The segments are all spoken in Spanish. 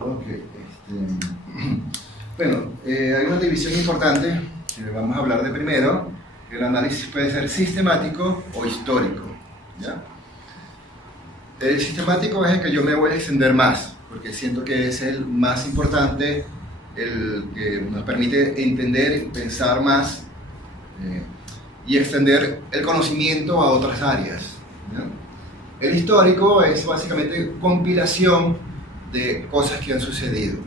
Ok, bueno, hay una división importante que vamos a hablar de primero. El análisis puede ser sistemático o histórico, ¿ya? El sistemático es el que yo me voy a extender más, porque siento que es el más importante, el que nos permite entender y pensar más y extender el conocimiento a otras áreas, ¿ya? El histórico es básicamente compilación de cosas que han sucedido.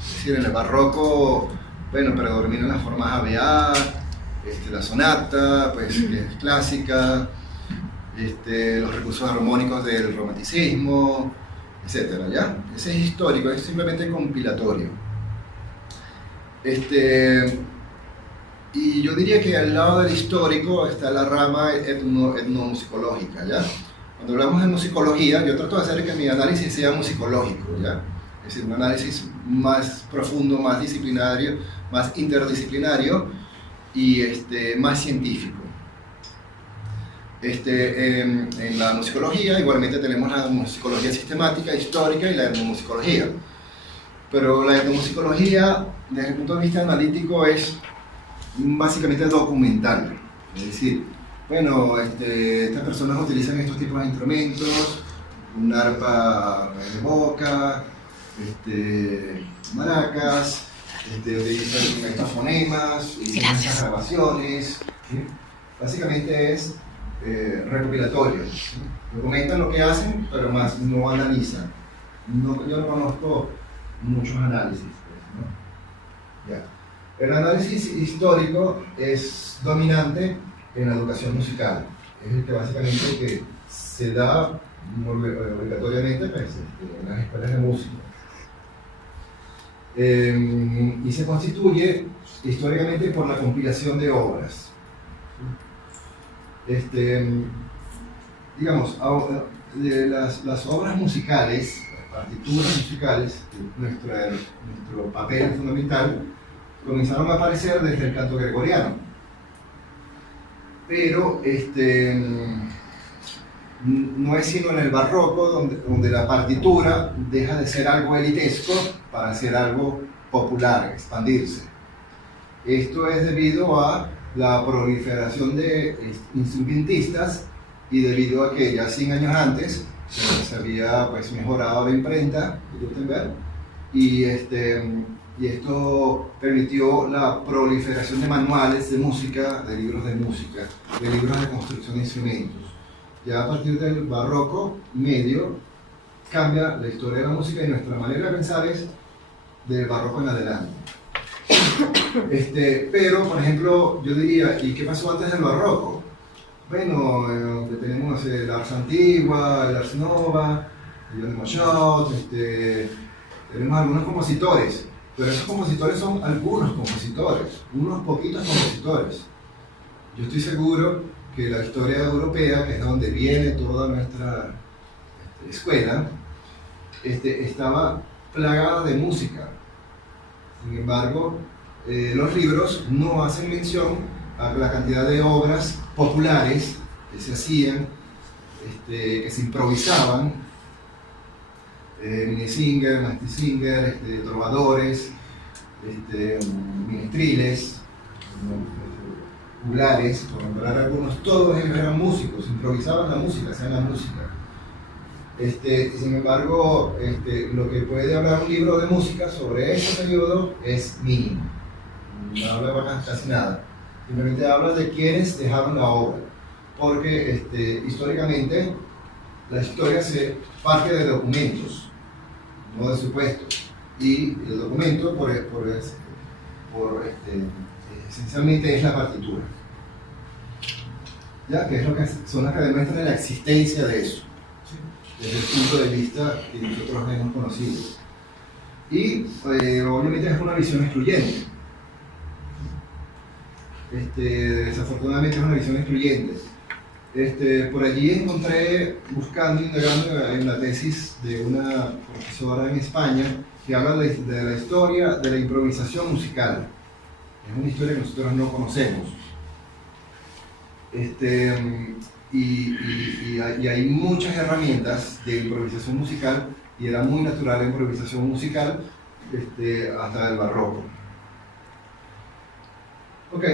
Es decir, en el barroco, bueno, predominan las formas ABA, la sonata, pues, que es clásica, los recursos armónicos del romanticismo, etcétera, ¿ya? Ese es histórico, es simplemente compilatorio. Y yo diría que al lado del histórico está la rama etnomusicológica, ¿ya? Cuando hablamos de musicología, yo trato de hacer que mi análisis sea musicológico, ¿ya? Es decir, un análisis más profundo, más disciplinario, más interdisciplinario y más científico. En la musicología igualmente tenemos la musicología sistemática, histórica y la etnomusicología. Pero la etnomusicología, desde el punto de vista analítico, es básicamente documental. Es decir, bueno, estas personas utilizan estos tipos de instrumentos, un arpa de boca, maracas, utilizan estos fonemas y estas grabaciones, ¿sí? Básicamente es recopilatorio, ¿sí? Documentan lo que hacen, pero más no analizan. Yo no conozco muchos análisis, pues, ¿no? Ya. El análisis histórico es dominante en la educación musical. Es el que básicamente que se da obligatoriamente pues, en las escuelas de música. Y se constituye históricamente por la compilación de obras. Digamos, las obras musicales, las partituras musicales, nuestro papel fundamental, comenzaron a aparecer desde el canto gregoriano. Pero no es sino en el barroco donde la partitura deja de ser algo elitesco para ser algo popular, expandirse. Esto es debido a la proliferación de instrumentistas y debido a que ya 100 años antes se había pues, mejorado la imprenta, Gutenberg, y esto permitió la proliferación de manuales de música, de libros de construcción de instrumentos. Ya a partir del barroco medio cambia la historia de la música y nuestra manera de pensar es del barroco en adelante. Pero, por ejemplo, yo diría, ¿y qué pasó antes del barroco? Bueno, tenemos el Ars Antigua, el Ars Nova, el John de Mochot, tenemos algunos compositores, pero esos compositores son algunos compositores, unos poquitos compositores. Yo estoy seguro que la historia europea, que es donde viene toda nuestra escuela, estaba plagada de música. Sin embargo, los libros no hacen mención a la cantidad de obras populares que se hacían, que se improvisaban, Minnesänger, Mastissinger, trovadores, ministriles, juglares, por nombrar algunos, todos ellos eran músicos, improvisaban la música, hacían la música. Sin embargo, lo que puede hablar un libro de música sobre este periodo es mínimo, no habla casi nada, simplemente habla de quienes dejaron la obra, porque históricamente la historia se parte de documentos, no de supuestos, y el documento esencialmente es la partitura, ¿ya? Que es lo que son las que demuestran la existencia de eso, ¿sí? Desde el punto de vista que nosotros hemos conocido. Y obviamente es una visión excluyente. Desafortunadamente es una visión excluyente. Por allí encontré, buscando, indagando en la tesis de una profesora en España que habla de la historia de la improvisación musical. Es una historia que nosotros no conocemos. Y hay muchas herramientas de improvisación musical y era muy natural la improvisación musical hasta el barroco. Ok,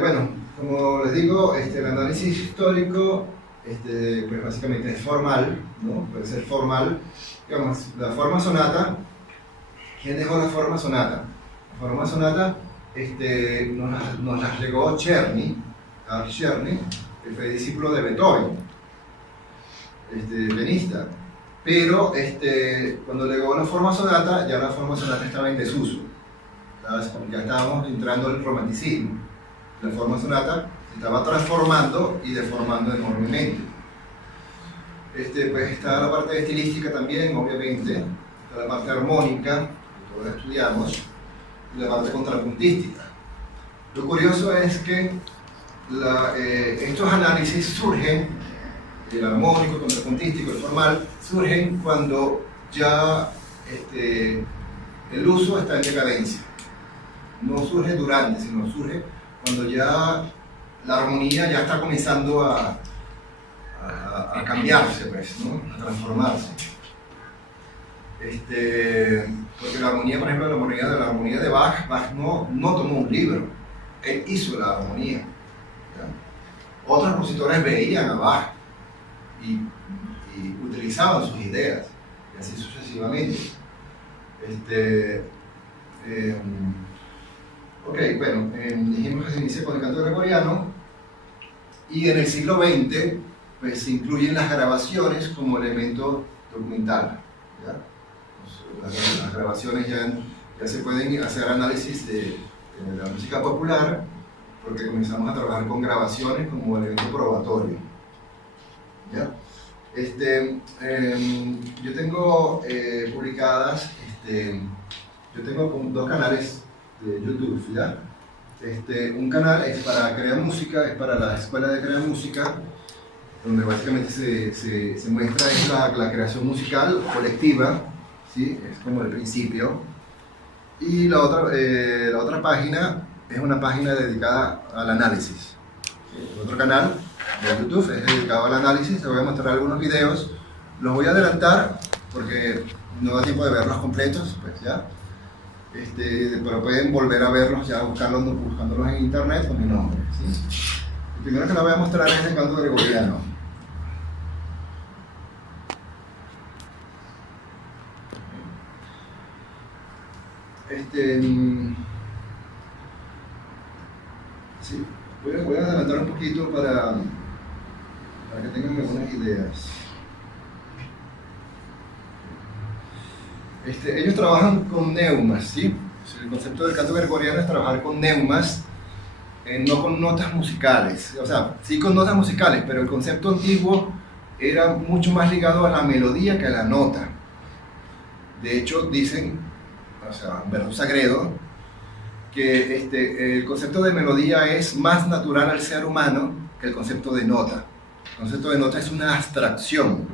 bueno, como les digo, el análisis histórico pues básicamente es formal, ¿no? Puede ser formal, digamos, la forma sonata. ¿Quién dejó la forma sonata? La forma sonata nos las legó Czerny, Karl Czerny, que fue discípulo de Beethoven, pianista. Pero cuando legó la forma sonata, ya la forma sonata estaba en desuso. Ya estábamos entrando en el romanticismo. La forma sonata se estaba transformando y deformando enormemente. Pues está la parte estilística también, obviamente. Está la parte armónica, que todos estudiamos, y la parte contrapuntística. Lo curioso es que estos análisis surgen, el armónico, el contrapuntístico, el formal, surgen cuando ya el uso está en decadencia. No surge durante, sino surge cuando ya la armonía ya está comenzando a cambiarse, pues, ¿no? A transformarse. Porque la armonía, por ejemplo, la armonía de Bach no tomó un libro, él hizo la armonía. ¿Ya? Otros compositores veían a Bach y utilizaban sus ideas, y así sucesivamente. Ok, bueno, dijimos que se inicia con el canto gregoriano, y en el siglo XX pues, se incluyen las grabaciones como elemento documental. ¿Ya? Las grabaciones ya se pueden hacer análisis de la música popular, porque comenzamos a trabajar con grabaciones como elemento probatorio. ¿Ya? Yo tengo publicadas, yo tengo dos canales de YouTube, ¿ya? Un canal es para crear música, es para la escuela de crear música, donde básicamente se muestra la creación musical colectiva, ¿sí? Es como el principio. Y la otra página es una página dedicada al análisis. El otro canal de YouTube es dedicado al análisis. Te voy a mostrar algunos videos, los voy a adelantar porque no da tiempo de verlos completos, pues ya. Pero pueden volver a verlos, ya buscándolos en internet con mi nombre, ¿sí? El primero que les voy a mostrar es el canto gregoriano. Sí, voy a adelantar un poquito para que tengan algunas ideas. Ellos trabajan con neumas, ¿sí? El concepto del canto gregoriano es trabajar con neumas, no con notas musicales. O sea, sí con notas musicales, pero el concepto antiguo era mucho más ligado a la melodía que a la nota. De hecho, dicen, o sea, Humberto Sagredo, que el concepto de melodía es más natural al ser humano que el concepto de nota. El concepto de nota es una abstracción,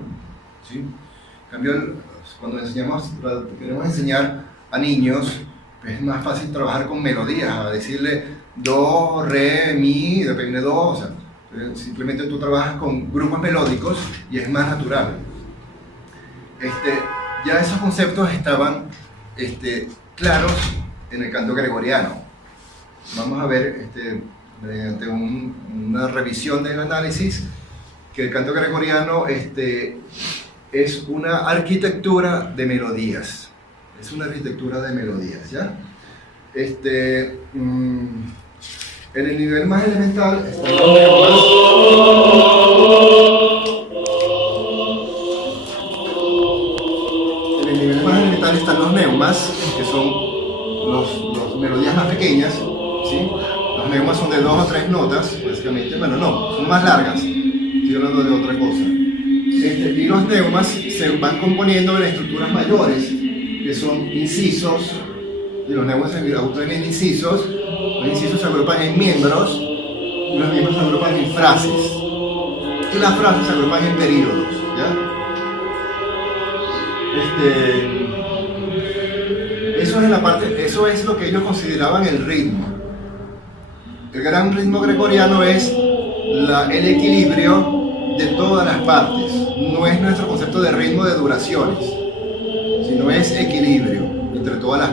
¿sí? En cambio, cuando queremos enseñar a niños, es más fácil trabajar con melodías, a decirle do, re, mi, depende de do, o sea, simplemente tú trabajas con grupos melódicos y es más natural. Ya esos conceptos estaban claros en el canto gregoriano. Vamos a ver mediante una revisión del análisis que el canto gregoriano es una arquitectura de melodías. Es una arquitectura de melodías, ¿ya? En el nivel más elemental están los neumas. En el nivel más elemental están los neumas, que son las melodías más pequeñas, ¿sí? Los neumas son de 2 o 3 notas, básicamente. Bueno, no, son más largas. Estoy hablando de otra cosa. Y los neumas se van componiendo en estructuras mayores, que son incisos, y los neumas se agrupan en incisos, los incisos se agrupan en miembros, y los miembros se agrupan en frases, y las frases se agrupan en períodos, ¿ya? Eso es lo que ellos consideraban el ritmo. El gran ritmo gregoriano es el equilibrio de todas las partes, no es nuestro concepto de ritmo de duraciones.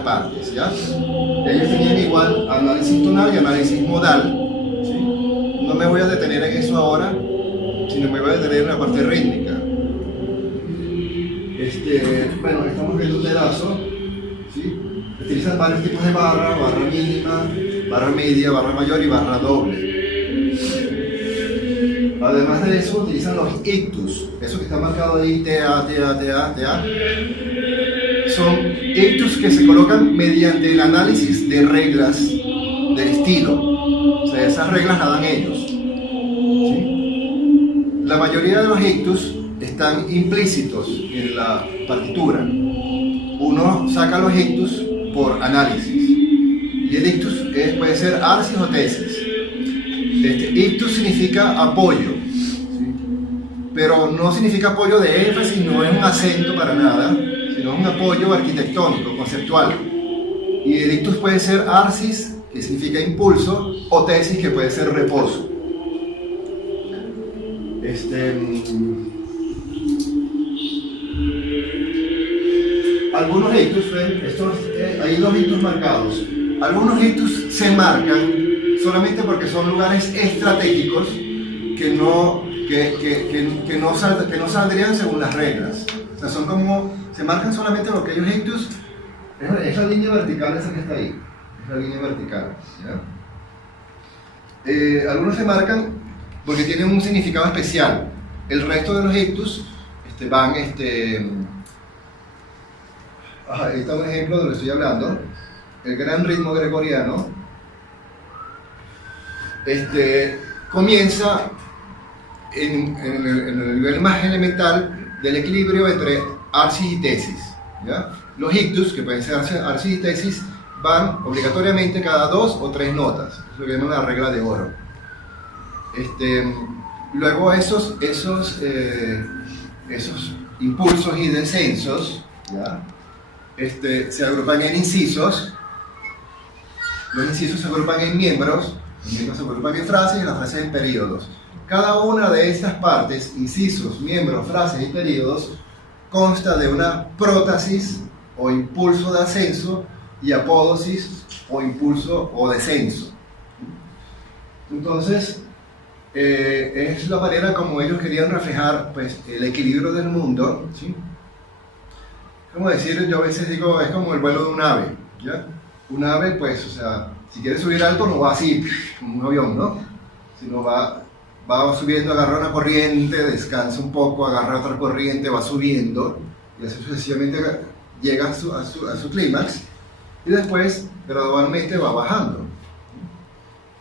partes, ¿ya? Ellos tenían igual análisis tonal y análisis modal, ¿sí? No me voy a detener en eso ahora, sino me voy a detener en la parte rítmica. Bueno, estamos viendo un pedazo, ¿sí? Utilizan varios tipos de barra mínima, barra media, barra mayor y barra doble. Además de eso, utilizan los ictus, eso que está marcado ahí, TA. Son ictus que se colocan mediante el análisis de reglas del estilo. O sea, esas reglas las dan ellos, ¿sí? La mayoría de los ictus están implícitos en la partitura. Uno saca los ictus por análisis. Y el ictus puede ser arsis o tesis. Ictus significa apoyo, ¿sí? Pero no significa apoyo de énfasis, no es un acento para nada, sino un apoyo arquitectónico, conceptual. Y el ictus puede ser arsis, que significa impulso, o tesis, que puede ser reposo. Algunos ictus, hay dos ictus marcados. Algunos ictus se marcan solamente porque son lugares estratégicos que no saldrían según las reglas. O sea, son como, se marcan solamente porque aquellos ictus, es la línea vertical esa que está ahí, es la línea vertical, ¿ya? Algunos se marcan porque tienen un significado especial. El resto de los ictus van, ahí está un ejemplo de lo que estoy hablando, el gran ritmo gregoriano. Comienza en el nivel más elemental del equilibrio entre arsis y tesis, ¿ya? Los ictus, que pueden ser arsis y tesis, van obligatoriamente cada 2 o 3 notas, eso es lo que llaman la regla de oro. Luego esos impulsos y descensos, ¿ya? Se agrupan en incisos. Los incisos se agrupan en miembros, los miembros se agrupan en frases y las frases en períodos. Cada una de estas partes, incisos, miembros, frases y períodos, consta de una prótasis o impulso de ascenso y apódosis o impulso o descenso. Entonces, es la manera como ellos querían reflejar, pues, el equilibrio del mundo, ¿sí? Como decir, yo a veces digo, es como el vuelo de un ave, ¿ya? Un ave, pues, o sea, si quiere subir alto no va así, como un avión, ¿no? Sino va subiendo, agarra una corriente, descansa un poco, agarra otra corriente, va subiendo, y así sucesivamente llega a su clímax, y después gradualmente va bajando.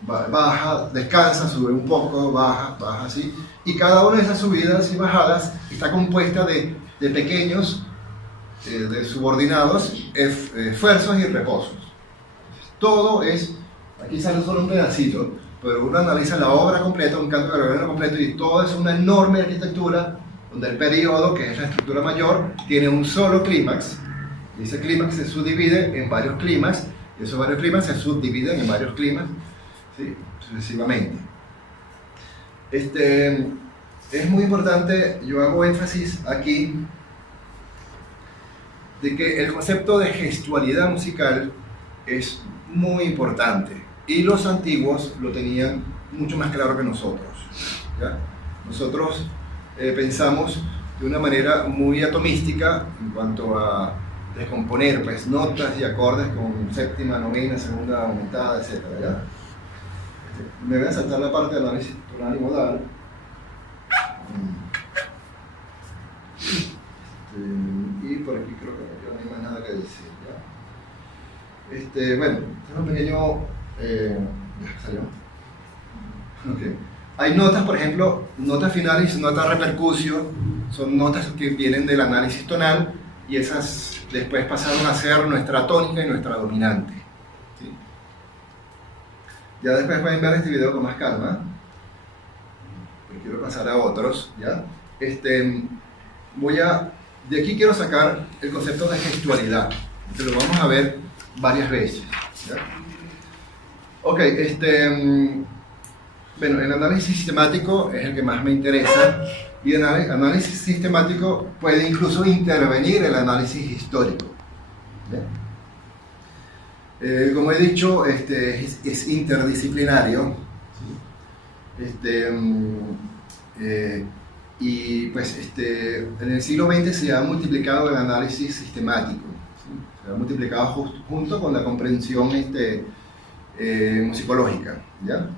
Baja, descansa, sube un poco, baja así, y cada una de esas subidas y bajadas está compuesta de pequeños, de subordinados, esfuerzos y reposos. Todo es, aquí sale solo un pedacito, pero uno analiza la obra completa, un canto gregoriano completo, y todo es una enorme arquitectura donde el periodo, que es la estructura mayor, tiene un solo clímax, y ese clímax se subdivide en varios clímax, y esos varios clímax se subdividen en varios clímax, ¿sí? Sucesivamente. Es muy importante, yo hago énfasis aquí, de que el concepto de gestualidad musical es muy importante, y los antiguos lo tenían mucho más claro que nosotros, ¿ya? Nosotros pensamos de una manera muy atomística en cuanto a descomponer, pues, notas y acordes con séptima, novena, segunda aumentada, etc., ¿ya? Me voy a saltar la parte de análisis tonal y modal. Y por aquí creo que no hay más nada que decir, ¿ya? Bueno, este es un pequeño... ¿salió? Okay. Hay notas, por ejemplo, notas finales, notas repercusión, son notas que vienen del análisis tonal, y esas después pasaron a ser nuestra tónica y nuestra dominante, ¿sí? Ya después pueden ver este video con más calma, porque quiero pasar a otros, ¿ya? De aquí quiero sacar el concepto de gestualidad, que lo vamos a ver varias veces, ¿ya? Ok, bueno, el análisis sistemático es el que más me interesa, y el análisis sistemático puede incluso intervenir el análisis histórico, ¿ya? Como he dicho, es interdisciplinario, ¿sí? Y pues en el siglo XX se ha multiplicado el análisis sistemático, ¿sí? Se ha multiplicado junto con la comprensión musicológica, ¿ya?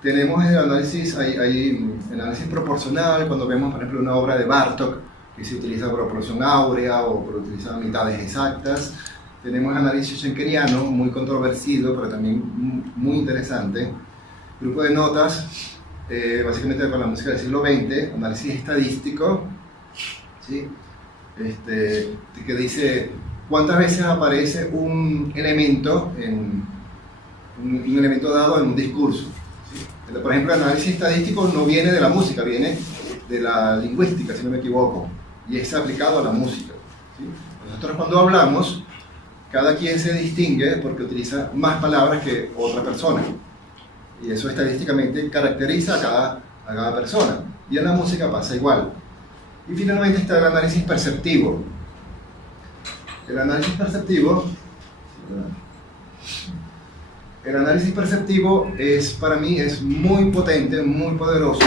Tenemos el análisis, hay análisis proporcional, cuando vemos, por ejemplo, una obra de Bartók, que se utiliza proporción áurea o utiliza mitades exactas. Tenemos análisis schenkeriano, muy controvertido, pero también muy interesante. Grupo de notas, básicamente con la música del siglo XX, análisis estadístico, ¿sí? Que dice cuántas veces aparece un elemento dado en un discurso. ¿Sí? Por ejemplo, el análisis estadístico no viene de la música, viene de la lingüística, si no me equivoco, y es aplicado a la música. ¿Sí? Nosotros cuando hablamos, cada quien se distingue porque utiliza más palabras que otra persona. Y eso estadísticamente caracteriza a cada persona. Y en la música pasa igual. Y finalmente está el análisis perceptivo. El análisis perceptivo para mí es muy potente, muy poderoso.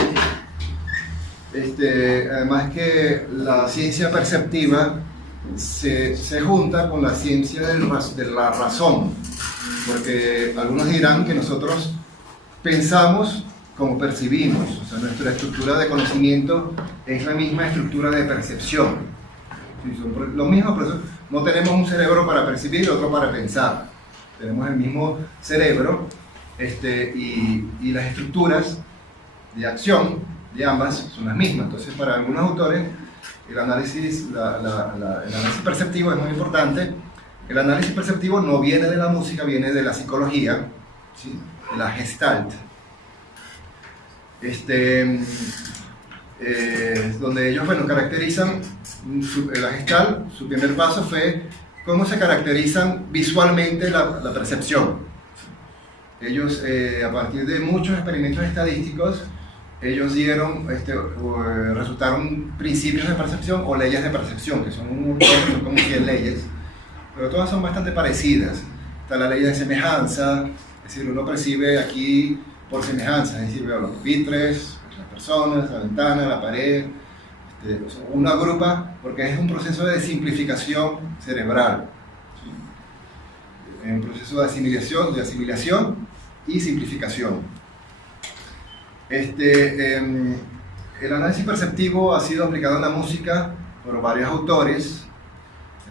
Además que la ciencia perceptiva se junta con la ciencia de la razón, porque algunos dirán que nosotros pensamos como percibimos, o sea, nuestra estructura de conocimiento es la misma estructura de percepción. Sí, son lo mismo, por eso no tenemos un cerebro para percibir y otro para pensar. Tenemos el mismo cerebro y las estructuras de acción de ambas son las mismas. Entonces, para algunos autores, el análisis perceptivo es muy importante. El análisis perceptivo no viene de la música, viene de la psicología, ¿sí? De la Gestalt. Donde ellos, bueno, caracterizan la Gestalt, su primer paso fue cómo se caracterizan visualmente la percepción. Ellos, a partir de muchos experimentos estadísticos, ellos resultaron principios de percepción o leyes de percepción, que son como 100 leyes, pero todas son bastante parecidas. Está la ley de semejanza, es decir, uno percibe aquí por semejanza, es decir, veo los pupitres, las personas, la ventana, la pared, uno agrupa porque es un proceso de simplificación cerebral, ¿sí? Es un proceso de asimilación y simplificación. El análisis perceptivo ha sido aplicado en la música por varios autores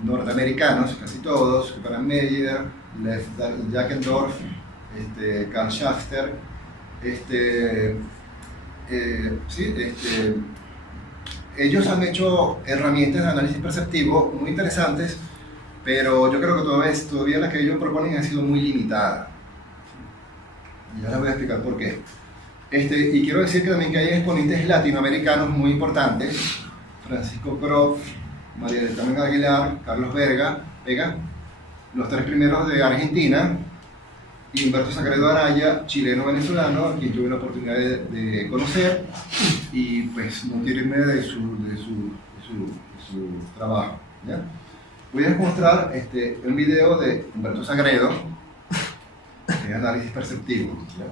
norteamericanos, casi todos, Gottfried Meyer, Lev Jackendorf, Karl Schachter, ellos han hecho herramientas de análisis perceptivo muy interesantes, pero yo creo que todavía las que ellos proponen han sido muy limitadas. Y ya les voy a explicar por qué. Y quiero decir que también que hay exponentes latinoamericanos muy importantes: Francisco Croft, María del Carmen Aguilar, Carlos Vega, los tres primeros de Argentina, y Humberto Sagredo Araya, chileno-venezolano, a quien tuve la oportunidad de conocer, y pues no quiero irme de su trabajo, ¿ya? Voy a mostrar un video de Humberto Sagredo, de análisis perceptivo, ¿ya?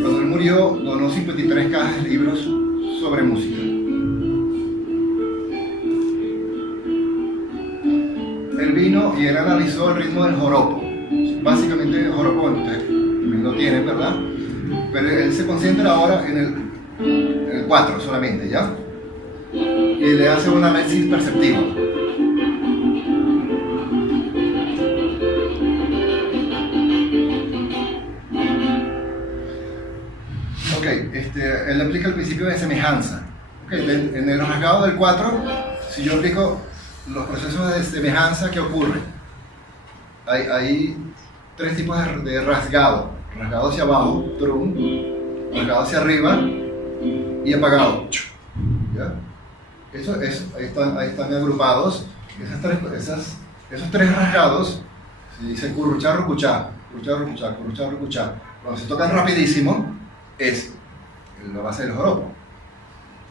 Cuando él murió, donó 53 cajas de libros sobre música. Él vino y él analizó el ritmo del joropo. Básicamente el joropo, ustedes lo tienen, ¿verdad? Pero él se concentra ahora en el 4 solamente, ¿ya? Y le hace un análisis perceptivo. Ok, él aplica el principio de semejanza. Okay, en el rasgado del 4, si yo aplico los procesos de semejanza que ocurren, hay tres tipos de rasgado: rasgado hacia abajo, trum, rasgado hacia arriba y apagado, ¿ya? Ahí están agrupados. Esos tres rasgados Se dice curruchar, rucuchar, curruchar, rucuchar, curruchar, rucuchar. Cuando se tocan rapidísimo, es la base del joropo.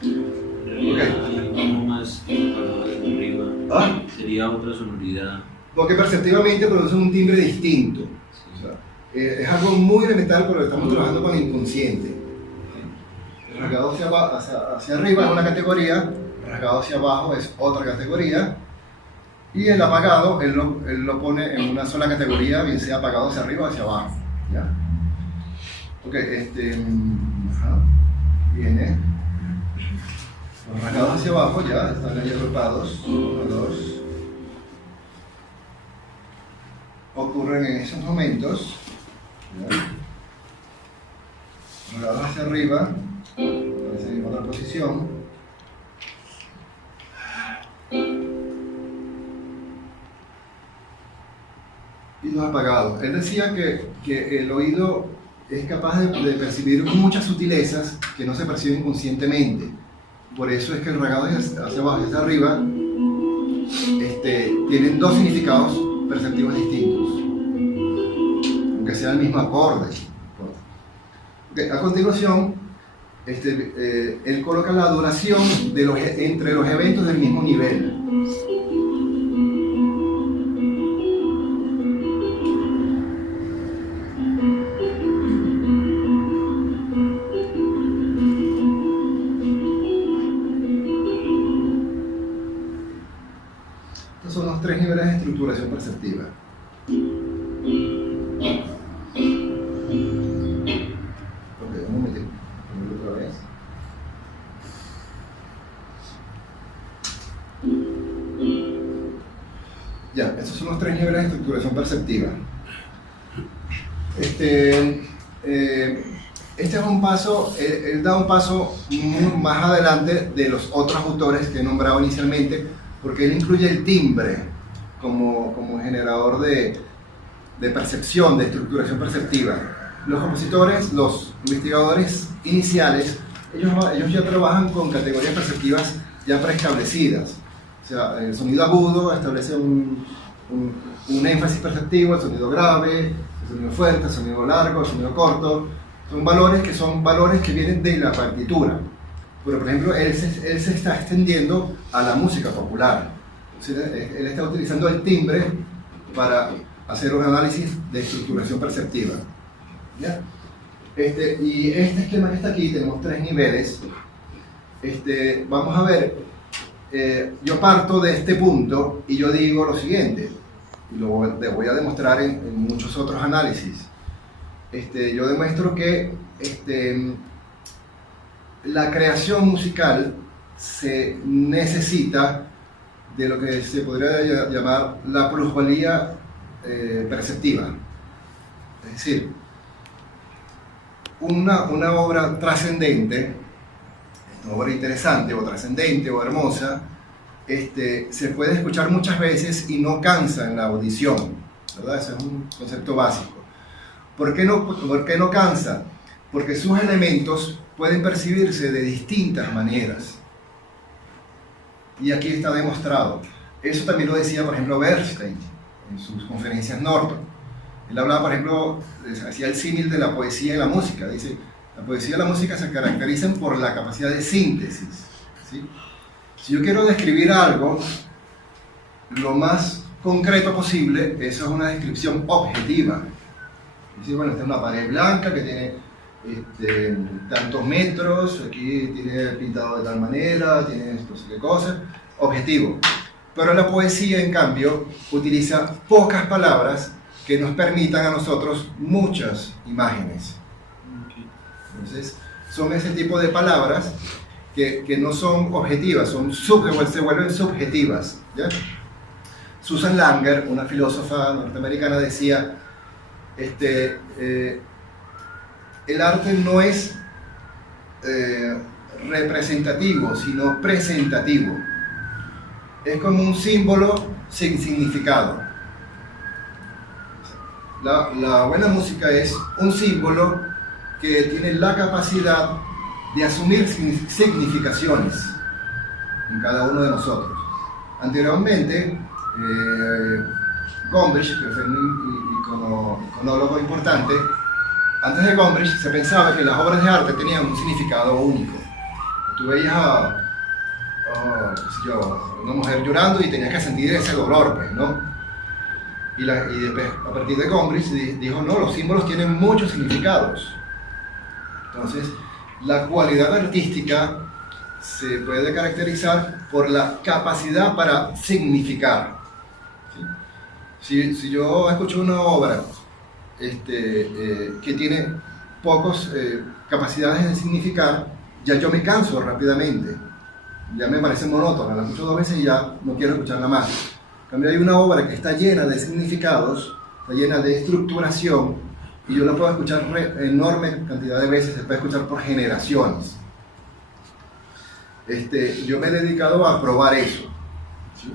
Algo más arriba. ¿Ah? Sería otra sonoridad. Porque perceptivamente produce un timbre distinto. O sea, es algo muy elemental, pero estamos trabajando con el inconsciente. El rasgado hacia arriba es una categoría, el rasgado hacia abajo es otra categoría, y el apagado él lo pone en una sola categoría, bien sea apagado hacia arriba o hacia abajo. ¿Ya? Ok, viene los rasgados hacia abajo, ya están ahí agrupados, 1, 2. Ocurren en esos momentos, ¿ya? Rasgados hacia arriba, aparecen en otra posición. Y los apagados. Él decía que el oído es capaz de percibir muchas sutilezas que no se perciben conscientemente. Por eso es que el rasgado hacia abajo y hacia arriba tienen dos significados perceptivos distintos, aunque sea el mismo acorde. Okay, a continuación, él coloca la duración entre los eventos del mismo nivel. Estos son los 3 niveles de estructuración perceptiva. Ya, estos son los 3 niveles de estructuración perceptiva. Este es un paso, él da un paso más adelante de los otros autores que he nombrado inicialmente, porque él incluye el timbre como generador de percepción, de estructuración perceptiva. Los compositores, los investigadores iniciales, ellos ya trabajan con categorías perceptivas ya preestablecidas. O sea, el sonido agudo establece un énfasis perceptivo, el sonido grave, el sonido fuerte, el sonido largo, el sonido corto. Son valores que vienen de la partitura. Pero, por ejemplo, él se está extendiendo a la música popular. Entonces, él está utilizando el timbre para hacer un análisis de estructuración perceptiva. ¿Ya? Y este esquema que está aquí, tenemos 3 niveles. Vamos a ver, yo parto de este punto y yo digo lo siguiente, y lo voy a demostrar en muchos otros análisis. Yo demuestro que la creación musical se necesita de lo que se podría llamar la plusvalía perceptiva. Es decir, una obra trascendente, una obra interesante o trascendente o hermosa, se puede escuchar muchas veces y no cansa en la audición, ¿verdad? Ese es un concepto básico. ¿Por qué no cansa? Porque sus elementos pueden percibirse de distintas maneras. Y aquí está demostrado. Eso también lo decía, por ejemplo, Bernstein en sus conferencias Norton. Él hablaba, por ejemplo, hacía el símil de la poesía y la música. Dice, la poesía y la música se caracterizan por la capacidad de síntesis, ¿sí? Si yo quiero describir algo lo más concreto posible, eso es una descripción objetiva. Es decir, bueno, esta es una pared blanca que tiene tantos metros, aquí tiene pintado de tal manera, tiene no sé qué cosa, objetivo. Pero la poesía, en cambio, utiliza pocas palabras que nos permitan a nosotros muchas imágenes. Entonces, son ese tipo de palabras que no son objetivas, se vuelven subjetivas, ¿ya? Susan Langer, una filósofa norteamericana, decía, el arte no es representativo, sino presentativo. Es como un símbolo sin significado. La buena música es un símbolo que tiene la capacidad de asumir significaciones en cada uno de nosotros. Anteriormente, Gombrich, que fue un iconólogo importante, antes de Gombrich se pensaba que las obras de arte tenían un significado único. Tú veías a una mujer llorando y tenías que sentir ese dolor, pues, ¿no? Y después, a partir de Gombrich dijo, no, los símbolos tienen muchos significados. Entonces, la cualidad artística se puede caracterizar por la capacidad para significar. ¿Sí? Si yo escucho una obra que tiene pocas capacidades de significar, ya yo me canso rápidamente, ya me parece monótona, la escucho 2 veces y ya no quiero escucharla más. En cambio, hay una obra que está llena de significados, está llena de estructuración, y yo la puedo escuchar enorme cantidad de veces, se puede escuchar por generaciones. Yo me he dedicado a probar eso. ¿Sí?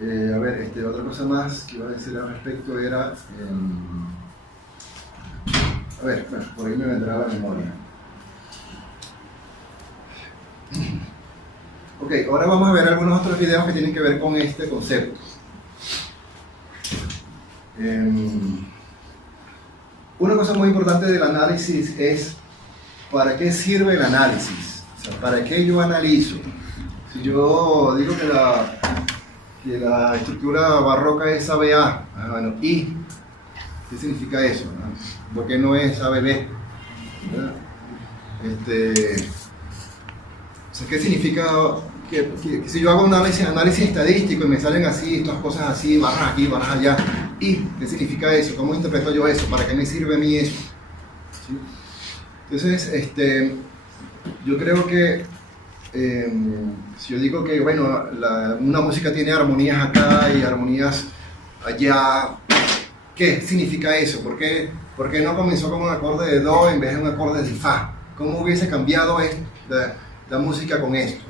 A ver, otra cosa más que iba a decir al respecto era... a ver, bueno, por ahí me vendrá la memoria. Ok, ahora vamos a ver algunos otros videos que tienen que ver con este concepto. Una cosa muy importante del análisis es ¿para qué sirve el análisis? O sea, ¿para qué yo analizo? Si yo digo que la estructura barroca es ABA, bueno, ¿y qué significa eso? ¿Por qué no es ABB? O sea, ¿qué significa que si yo hago un análisis estadístico y me salen así, estas cosas así, barras aquí, barras allá, ¿y qué significa eso? ¿Cómo interpreto yo eso? ¿Para qué me sirve a mí eso? ¿Sí? Entonces, yo creo que si yo digo que, bueno, una música tiene armonías acá y armonías allá, ¿qué significa eso? ¿Por qué no comenzó con un acorde de Do en vez de un acorde de Fa? ¿Cómo hubiese cambiado la música con esto?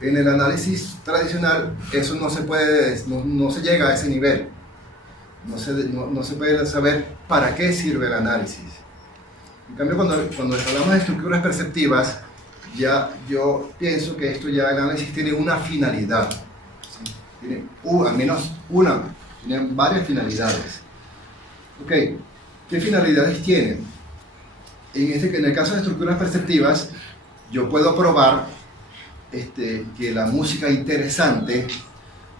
En el análisis tradicional eso no se puede, no se llega a ese nivel. No se puede saber para qué sirve el análisis. En cambio, cuando hablamos de estructuras perceptivas, ya yo pienso que esto ya el análisis tiene una finalidad. ¿Sí? Tiene al menos una, tiene varias finalidades. Ok, ¿qué finalidades tiene? En el caso de estructuras perceptivas, yo puedo probar que la música interesante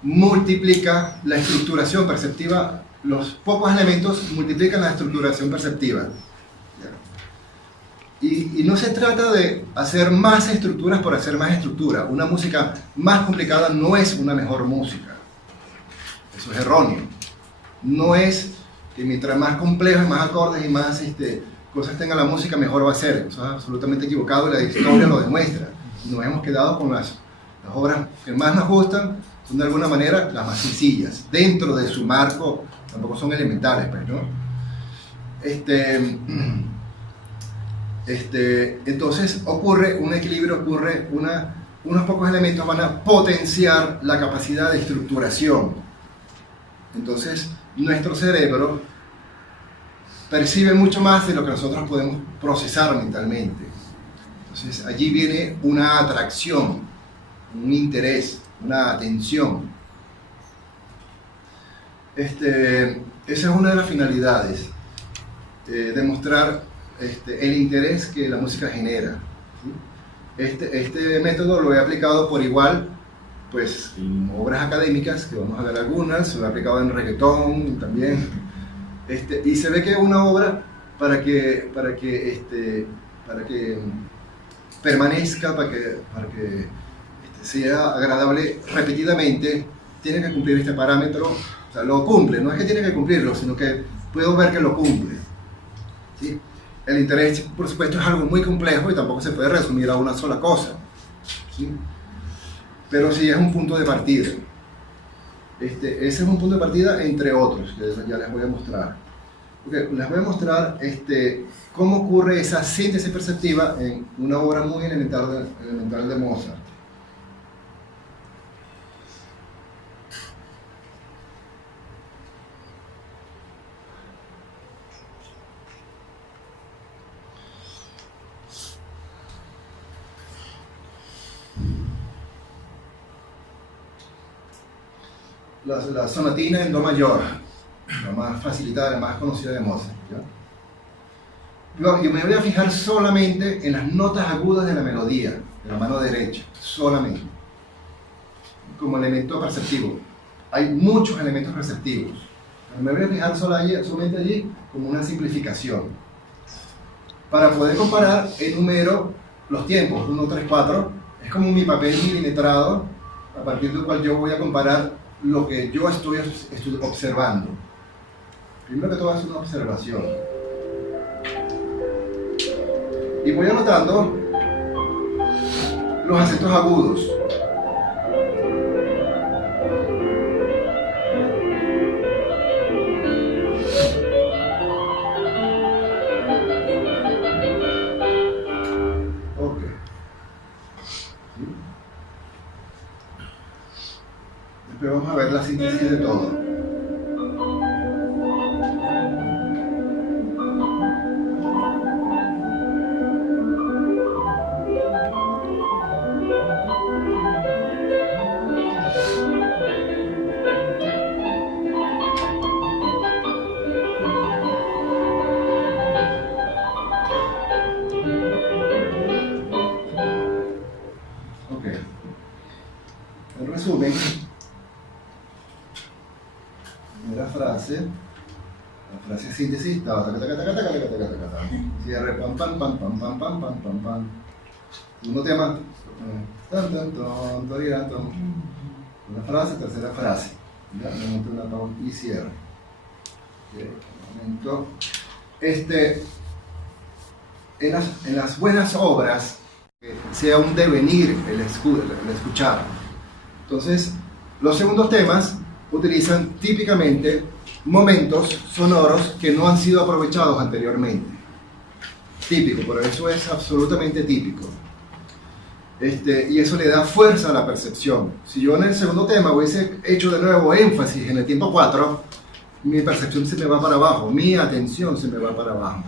multiplica la estructuración perceptiva, los pocos elementos multiplican la estructuración perceptiva. Y no se trata de hacer más estructuras por hacer más estructura. Una música más complicada no es una mejor música. Eso es erróneo. No es que mientras más complejo y más acordes y más cosas tenga la música, mejor va a ser. Eso es absolutamente equivocado y la historia lo demuestra. Nos hemos quedado con las obras que más nos gustan, son de alguna manera las más sencillas. Dentro de su marco, tampoco son elementales, pues, ¿no? Entonces ocurre un equilibrio, unos pocos elementos van a potenciar la capacidad de estructuración. Entonces nuestro cerebro percibe mucho más de lo que nosotros podemos procesar mentalmente. Entonces allí viene una atracción, un interés, una atención. Esa es una de las finalidades, demostrar el interés que la música genera. ¿Sí? Este método lo he aplicado por igual pues, en obras académicas, que vamos a ver algunas, lo he aplicado en reggaetón también. Y se ve que una obra, para que permanezca, para que sea agradable repetidamente, tiene que cumplir este parámetro. O sea, lo cumple, no es que tiene que cumplirlo, sino que puedo ver que lo cumple. ¿Sí? El interés, por supuesto, es algo muy complejo y tampoco se puede resumir a una sola cosa. ¿Sí? Pero sí es un punto de partida. Ese es un punto de partida entre otros, que ya les voy a mostrar. Okay, les voy a mostrar cómo ocurre esa síntesis perceptiva en una obra muy elemental de Mozart. la sonatina en do mayor, la más facilitada, la más conocida de Mozart, ¿ya? Yo me voy a fijar solamente en las notas agudas de la melodía, de la mano derecha, solamente, como elemento perceptivo. Hay muchos elementos perceptivos. Me voy a fijar solamente allí como una simplificación. Para poder comparar, enumero los tiempos, 1, 3, 4, es como mi papel milimetrado, a partir del cual yo voy a comparar lo que yo estoy observando. Primero que todo es una observación. Y voy anotando los acentos agudos. Ok. ¿Sí? Después vamos a ver la síntesis de todo. En resumen, primera frase, la frase síntesis, cierre, pam, pam, pam, pam, pam, pam, pam, pam, pam. Segundo tema, tan, tan, ton, torirán, ton. Una frase, tercera frase, ¿ya? Momento, una ton y cierre. Okay. Momento. En las buenas obras, sea un devenir el escuchar. Entonces, los segundos temas utilizan típicamente momentos sonoros que no han sido aprovechados anteriormente. Típico, pero eso es absolutamente típico. Y eso le da fuerza a la percepción. Si yo en el segundo tema hubiese hecho de nuevo énfasis en el tiempo 4, mi percepción se me va para abajo, mi atención se me va para abajo.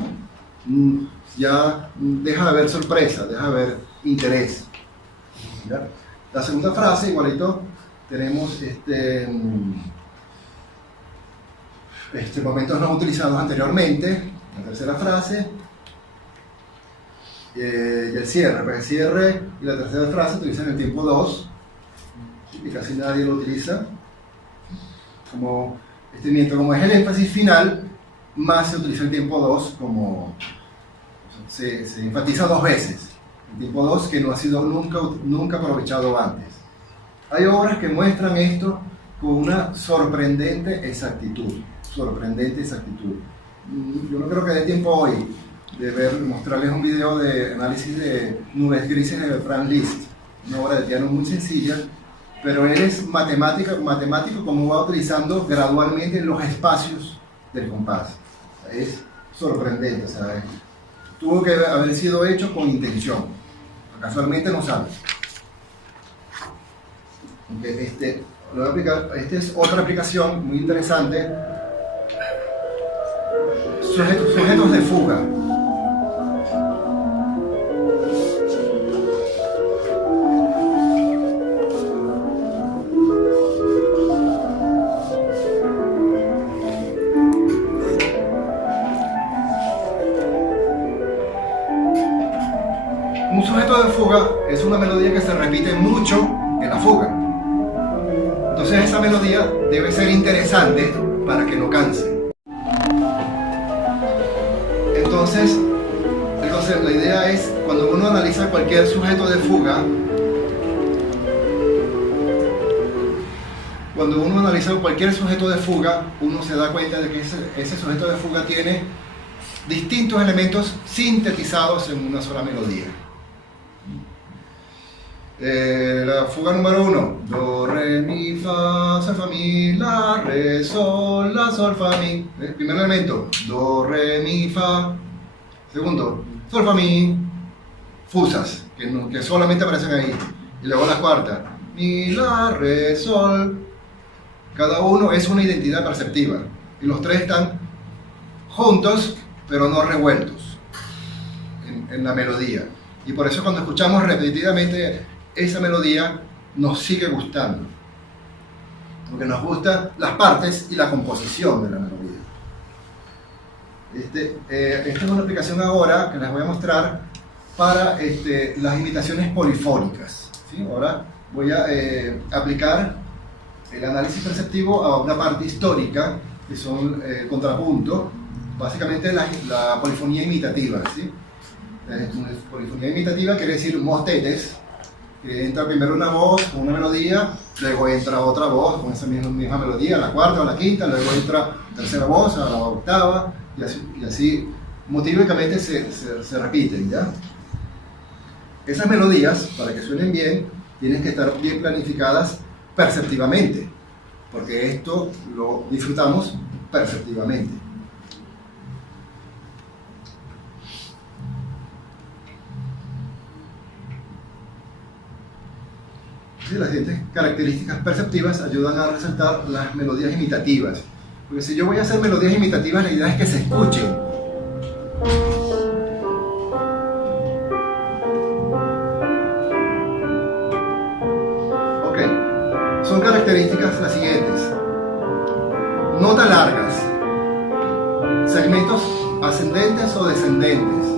Ya deja de haber sorpresa, deja de haber interés. ¿Ya? La segunda frase, igualito, tenemos momentos no utilizados anteriormente. La tercera frase y el cierre. Pues el cierre y la tercera frase utilizan el tiempo 2 y casi nadie lo utiliza. Mientras como es el énfasis final, más se utiliza el tiempo 2 como se enfatiza 2 veces. El tiempo 2 que no ha sido nunca aprovechado antes. Hay obras que muestran esto con una sorprendente exactitud. Yo no creo que dé tiempo hoy de mostrarles un video de análisis de nubes grises de Franz Liszt, una obra de piano muy sencilla, pero él es matemático como va utilizando gradualmente los espacios del compás. Es sorprendente, ¿sabes? Tuvo que haber sido hecho con intención. Casualmente no sale. Lo voy a aplicar. Esta es otra aplicación muy interesante. Sujetos de fuga. Un sujeto de fuga es una melodía que se repite mucho en la fuga. Entonces esa melodía debe ser interesante para que no canse. Entonces, la idea es, cuando uno analiza cualquier sujeto de fuga, uno se da cuenta de que ese sujeto de fuga tiene distintos elementos sintetizados en una sola melodía. La fuga número 1, do, re, mi, fa, sol, fa, mi, la, re, sol, la, sol, fa, mi. Primer elemento, do, re, mi, fa. Segundo, sol, fa, mi, fusas, que solamente aparecen ahí. Y luego la cuarta, mi, la, re, sol. Cada uno es una identidad perceptiva. Y los tres están juntos, pero no revueltos en la melodía. Y por eso cuando escuchamos repetitivamente esa melodía nos sigue gustando. porque nos gustan las partes y la composición de la melodía. Esta es una aplicación ahora que les voy a mostrar para las imitaciones polifónicas, ¿sí? Ahora voy a aplicar el análisis perceptivo a una parte histórica, que son contrapunto, básicamente la polifonía imitativa, ¿sí? Polifonía imitativa quiere decir motetes, que entra primero una voz con una melodía, luego entra otra voz con esa misma melodía, la cuarta o la quinta, luego entra tercera voz a la octava, y así motívicamente se repiten, ¿ya? Esas melodías, para que suenen bien, tienen que estar bien planificadas perceptivamente, porque esto lo disfrutamos perceptivamente. Y las siguientes características perceptivas ayudan a resaltar las melodías imitativas. Porque si yo voy a hacer melodías imitativas, la idea es que se escuchen. Ok, son características las siguientes. Notas largas, segmentos ascendentes o descendentes.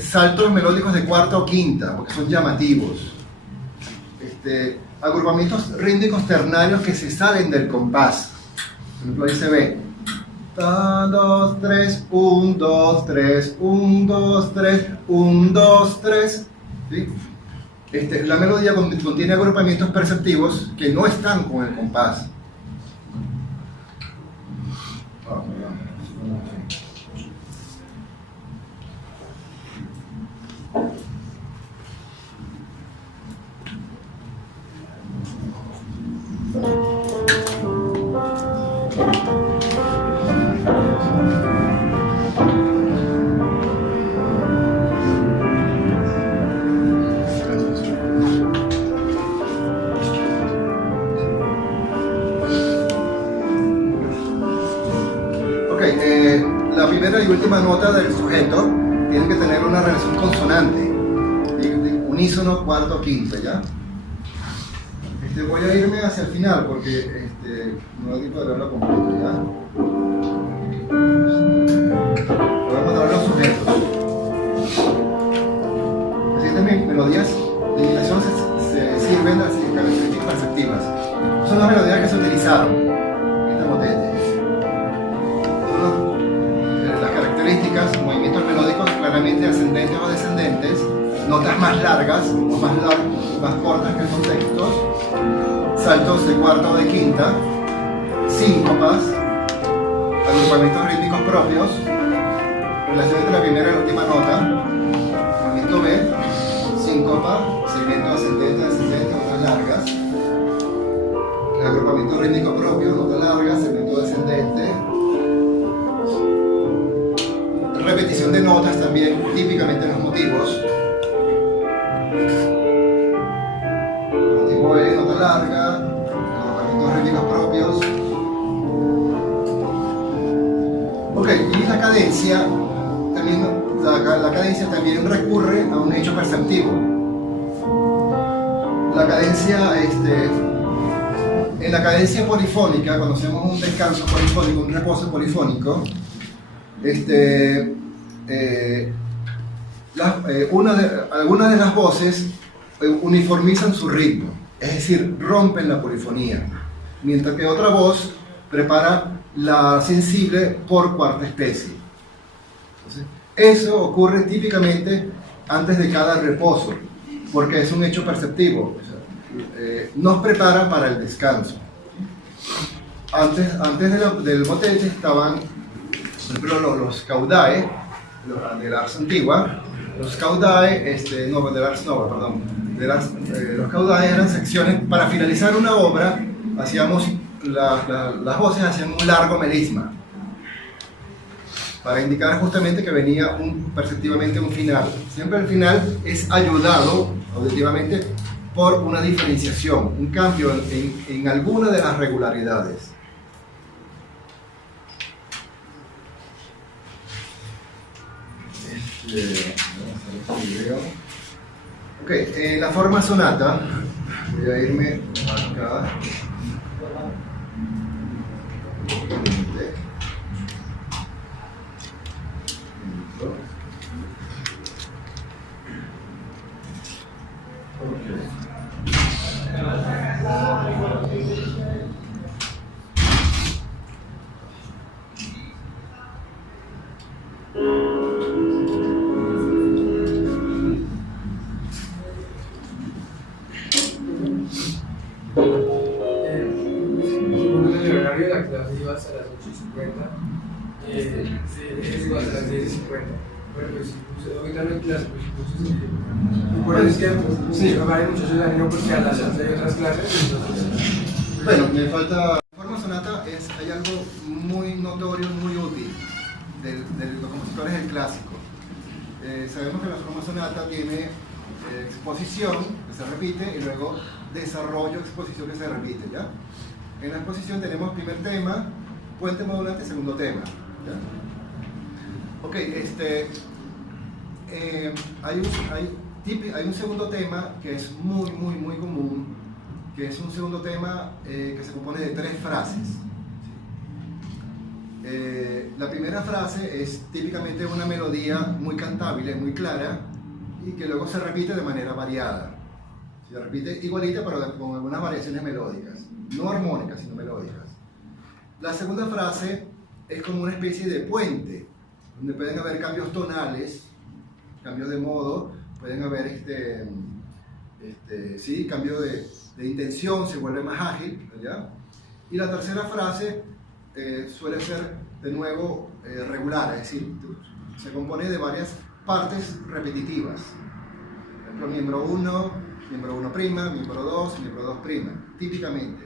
Saltos melódicos de cuarta o quinta, porque son llamativos. Agrupamientos rítmicos ternarios que se salen del compás. Por ejemplo, ahí se ve 1, 2, 3, 1, 2, 3, 1, 2, 3, 1, 2, 3. ¿Sí? La melodía contiene agrupamientos perceptivos que no están con el compás. La primera y última nota del sujeto tiene que tener una relación consonante, de unísono cuarto quinto, ¿ya? Voy a irme hacia el final porque no hay que verlo completo, ¿ya? Vamos a ver los sujetos. Las siguientes melodías de imitación se sirven las características perceptivas. Son las melodías que se utilizaron en este motete. Movimientos melódicos claramente ascendentes o descendentes, notas más largas o más cortas que el contexto, saltos de cuarta o de quinta, síncopas, agrupamientos rítmicos propios, relación entre la primera y la última nota, movimiento B, síncopa, segmento ascendente, descendente, notas largas, agrupamiento rítmico propio, nota larga, segmento descendente, repetición de notas también, típicamente en los motivos. Motivo E, nota larga, agrupamientos rítmicos propios. Ok, y la cadencia también recurre a un hecho perceptivo. La cadencia, en la cadencia polifónica, cuando hacemos un descanso polifónico, un reposo polifónico, algunas de las voces uniformizan su ritmo, es decir, rompen la polifonía, mientras que otra voz prepara la sensible por cuarta especie. Entonces, eso ocurre típicamente antes de cada reposo, porque es un hecho perceptivo, nos prepara para el descanso. Antes del motete estaban, por ejemplo, los caudae de la ars antigua, los caudae, los caudae eran secciones, para finalizar una obra, hacíamos, las voces hacían un largo melisma, para indicar justamente que venía perceptivamente un final. Siempre el final es ayudado auditivamente por una diferenciación, un cambio en alguna de las regularidades. Vamos a hacer este video. Ok, en la forma sonata, voy a irme acá. El horario de la clase iba hasta las 8:50, iba hasta las 10:50. Bueno, pues ahorita no hay clase, pues entonces por eso es que Sí. hay muchachos de ánimo porque a las 11 hay otras clases, entonces... Bueno, me falta... La forma sonata hay algo muy notorio, muy útil de los compositores del clásico. Sabemos que la forma sonata tiene exposición, que se repite, y luego desarrollo, exposición, que se repite, ¿ya? En la exposición tenemos primer tema, puente modulante, segundo tema, ¿ya? Ok, hay un segundo tema que es muy común, que es un segundo tema que se compone de 3 frases. La primera frase es típicamente una melodía muy cantable, muy clara, y que luego se repite de manera variada. Se repite igualita, pero con algunas variaciones melódicas, no armónicas, sino melódicas. La segunda frase es como una especie de puente, donde pueden haber cambios tonales, cambios de modo, pueden haber sí, cambio de intención, se vuelve más ágil, ¿ya? Y la tercera frase suele ser de nuevo regular, es decir, se compone de varias partes repetitivas. Por ejemplo, miembro 1, miembro 1', miembro 2, miembro 2', típicamente.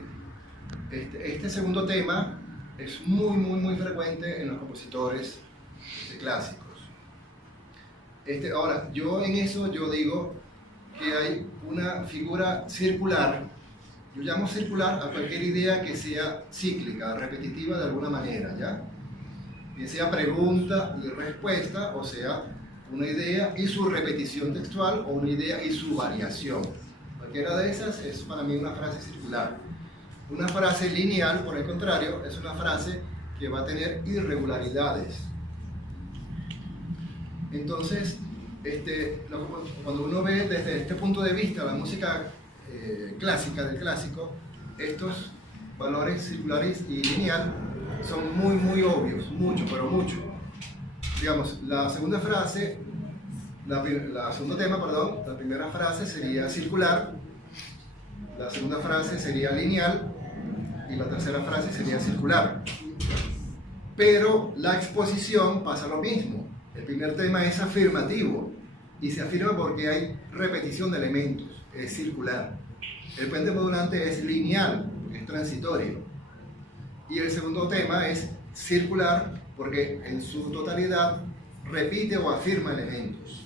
Este segundo tema es muy frecuente en los compositores clásicos. Ahora, yo en eso yo digo que hay una figura circular. Yo llamo circular a cualquier idea que sea cíclica, repetitiva de alguna manera, ¿ya? Que sea pregunta y respuesta, o sea, una idea y su repetición textual, o una idea y su variación. Cualquiera de esas es para mí una frase circular. Una frase lineal, por el contrario, es una frase que va a tener irregularidades. Entonces, cuando uno ve desde este punto de vista la música clásica del clásico, estos valores circulares y lineal son muy obvios, pero mucho. Digamos, la segundo tema, perdón, la primera frase sería circular, la segunda frase sería lineal y la tercera frase sería circular. Pero la exposición pasa lo mismo. El primer tema es afirmativo y se afirma porque hay repetición de elementos, es circular. El puente modulante es lineal, es transitorio. Y el segundo tema es circular porque en su totalidad repite o afirma elementos.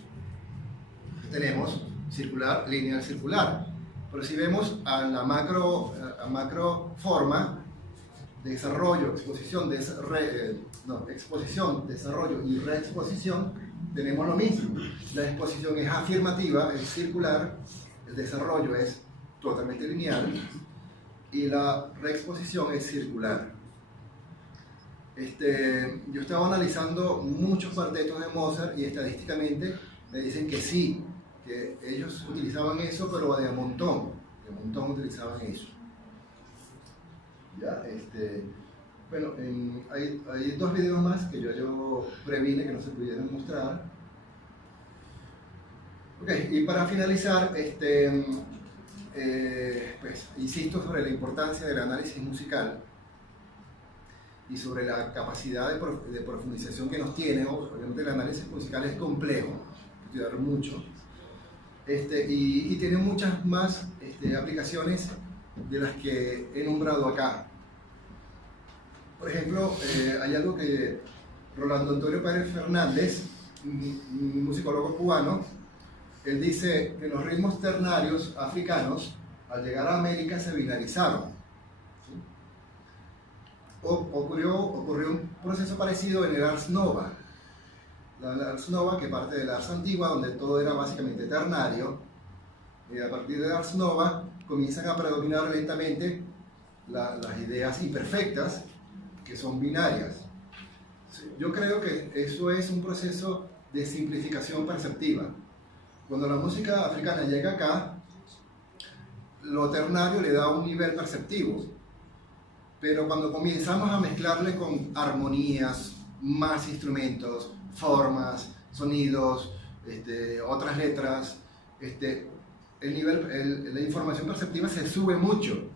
Tenemos circular, lineal, circular. Pero si vemos a la macro forma, desarrollo, exposición, exposición, desarrollo y reexposición, tenemos lo mismo. La exposición es afirmativa, es circular, el desarrollo es totalmente lineal y la reexposición es circular. Yo estaba analizando muchos cuartetos de Mozart y estadísticamente me dicen que sí, que ellos utilizaban eso, pero de montón utilizaban eso. ¿Ya? Bueno, hay 2 videos más que yo previne que no se pudieran mostrar. Ok, y para finalizar, pues, insisto sobre la importancia del análisis musical y sobre la capacidad de profundización que nos tiene. Obviamente el análisis musical es complejo, hay que estudiar mucho, y tiene muchas más aplicaciones de las que he nombrado acá. Por ejemplo, hay algo que Rolando Antonio Pérez Fernández, un musicólogo cubano, él dice que los ritmos ternarios africanos al llegar a América se binarizaron. ¿Sí? Ocurrió un proceso parecido en el Ars Nova. La Ars Nova, que parte de la Ars Antigua, donde todo era básicamente ternario, A partir de Ars Nova comienzan a predominar lentamente las ideas imperfectas, que son binarias. Yo creo que eso es un proceso de simplificación perceptiva. Cuando la música africana llega acá, lo ternario le da un nivel perceptivo, pero cuando comenzamos a mezclarle con armonías, más instrumentos, formas, sonidos, otras letras, la información perceptiva se sube mucho.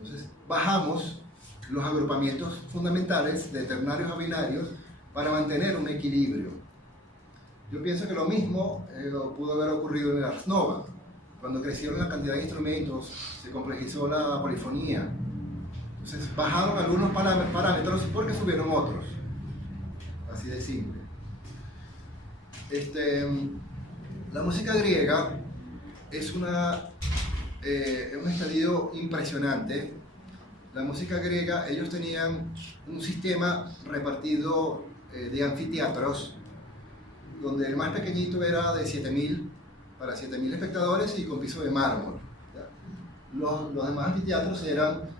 Entonces bajamos los agrupamientos fundamentales de ternarios a binarios para mantener un equilibrio. Yo pienso que lo mismo pudo haber ocurrido en el Ars Nova. Cuando crecieron la cantidad de instrumentos, se complejizó la polifonía. Entonces bajaron algunos parámetros porque subieron otros. Así de simple. La música griega es un estadio impresionante. La música griega, ellos tenían un sistema repartido de anfiteatros, donde el más pequeñito era de 7.000 para 7.000 espectadores y con piso de mármol. Los demás anfiteatros eran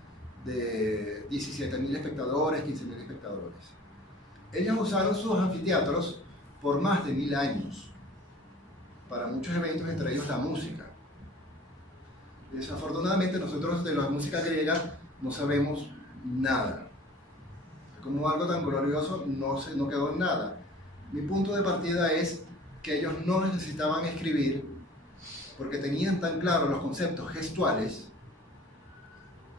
de 17.000 espectadores, 15.000 espectadores. Ellos usaron sus anfiteatros por más de 1000 años para muchos eventos, entre ellos la música. Desafortunadamente nosotros de la música griega no sabemos nada. Como algo tan glorioso no quedó en nada. Mi punto de partida es que ellos no necesitaban escribir porque tenían tan claros los conceptos gestuales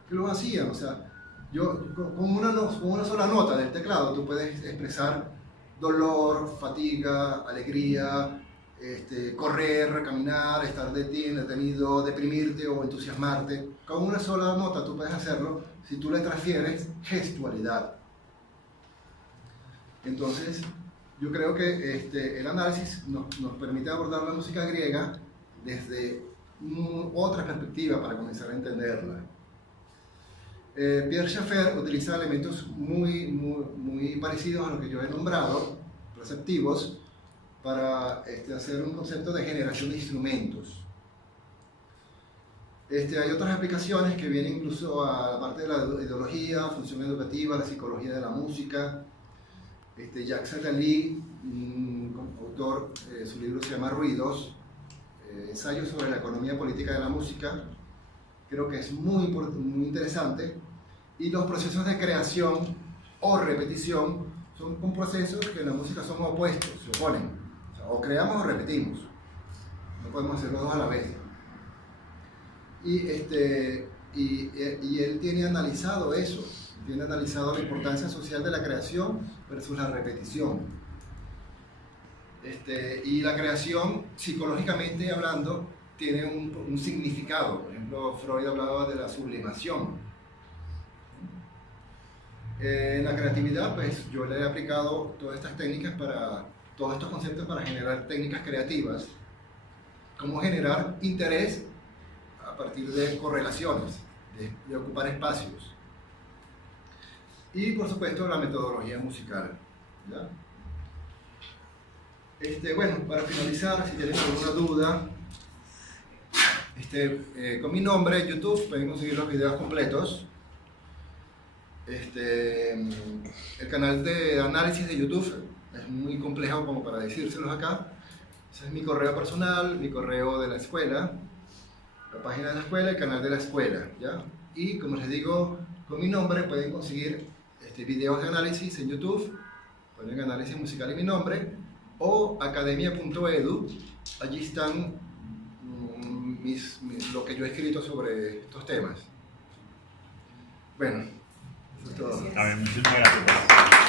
que lo hacían. O sea, con una sola nota del teclado tú puedes expresar dolor, fatiga, alegría, correr, caminar, estar detenido, deprimirte o entusiasmarte. Con una sola nota tú puedes hacerlo si tú le transfieres gestualidad. Entonces, yo creo que el análisis nos permite abordar la música griega desde otra perspectiva para comenzar a entenderla. Pierre Schaeffer utiliza elementos muy parecidos a lo que yo he nombrado, perceptivos, para hacer un concepto de generación de instrumentos. Hay otras aplicaciones que vienen incluso a la parte de la ideología, función educativa, la psicología de la música. Jacques Attali, un autor, su libro se llama Ruidos, ensayo sobre la economía política de la música, creo que es muy interesante. Y los procesos de creación o repetición son procesos que en la música son opuestos, se oponen. O sea, o creamos o repetimos, no podemos hacer los dos a la vez. Y él tiene analizado eso, tiene analizado la importancia social de la creación versus la repetición. Y la creación, psicológicamente hablando, tiene un significado. Por ejemplo, Freud hablaba de la sublimación. En la creatividad, pues yo le he aplicado todas estas técnicas todos estos conceptos para generar técnicas creativas. Cómo generar interés a partir de correlaciones, de ocupar espacios. Y por supuesto la metodología musical, ¿ya? Bueno, para finalizar, si tienen alguna duda, con mi nombre en YouTube pueden conseguir los videos completos. El canal de análisis de YouTube es muy complejo como para decírselos acá. Ese es mi correo personal, mi correo de la escuela, la página de la escuela, el canal de la escuela, ¿ya? Y como les digo, con mi nombre pueden conseguir videos de análisis en YouTube, ponen análisis musical y mi nombre, o academia.edu, allí están lo que yo he escrito sobre estos temas. Bueno, eso es todo. A ver, muchísimas gracias.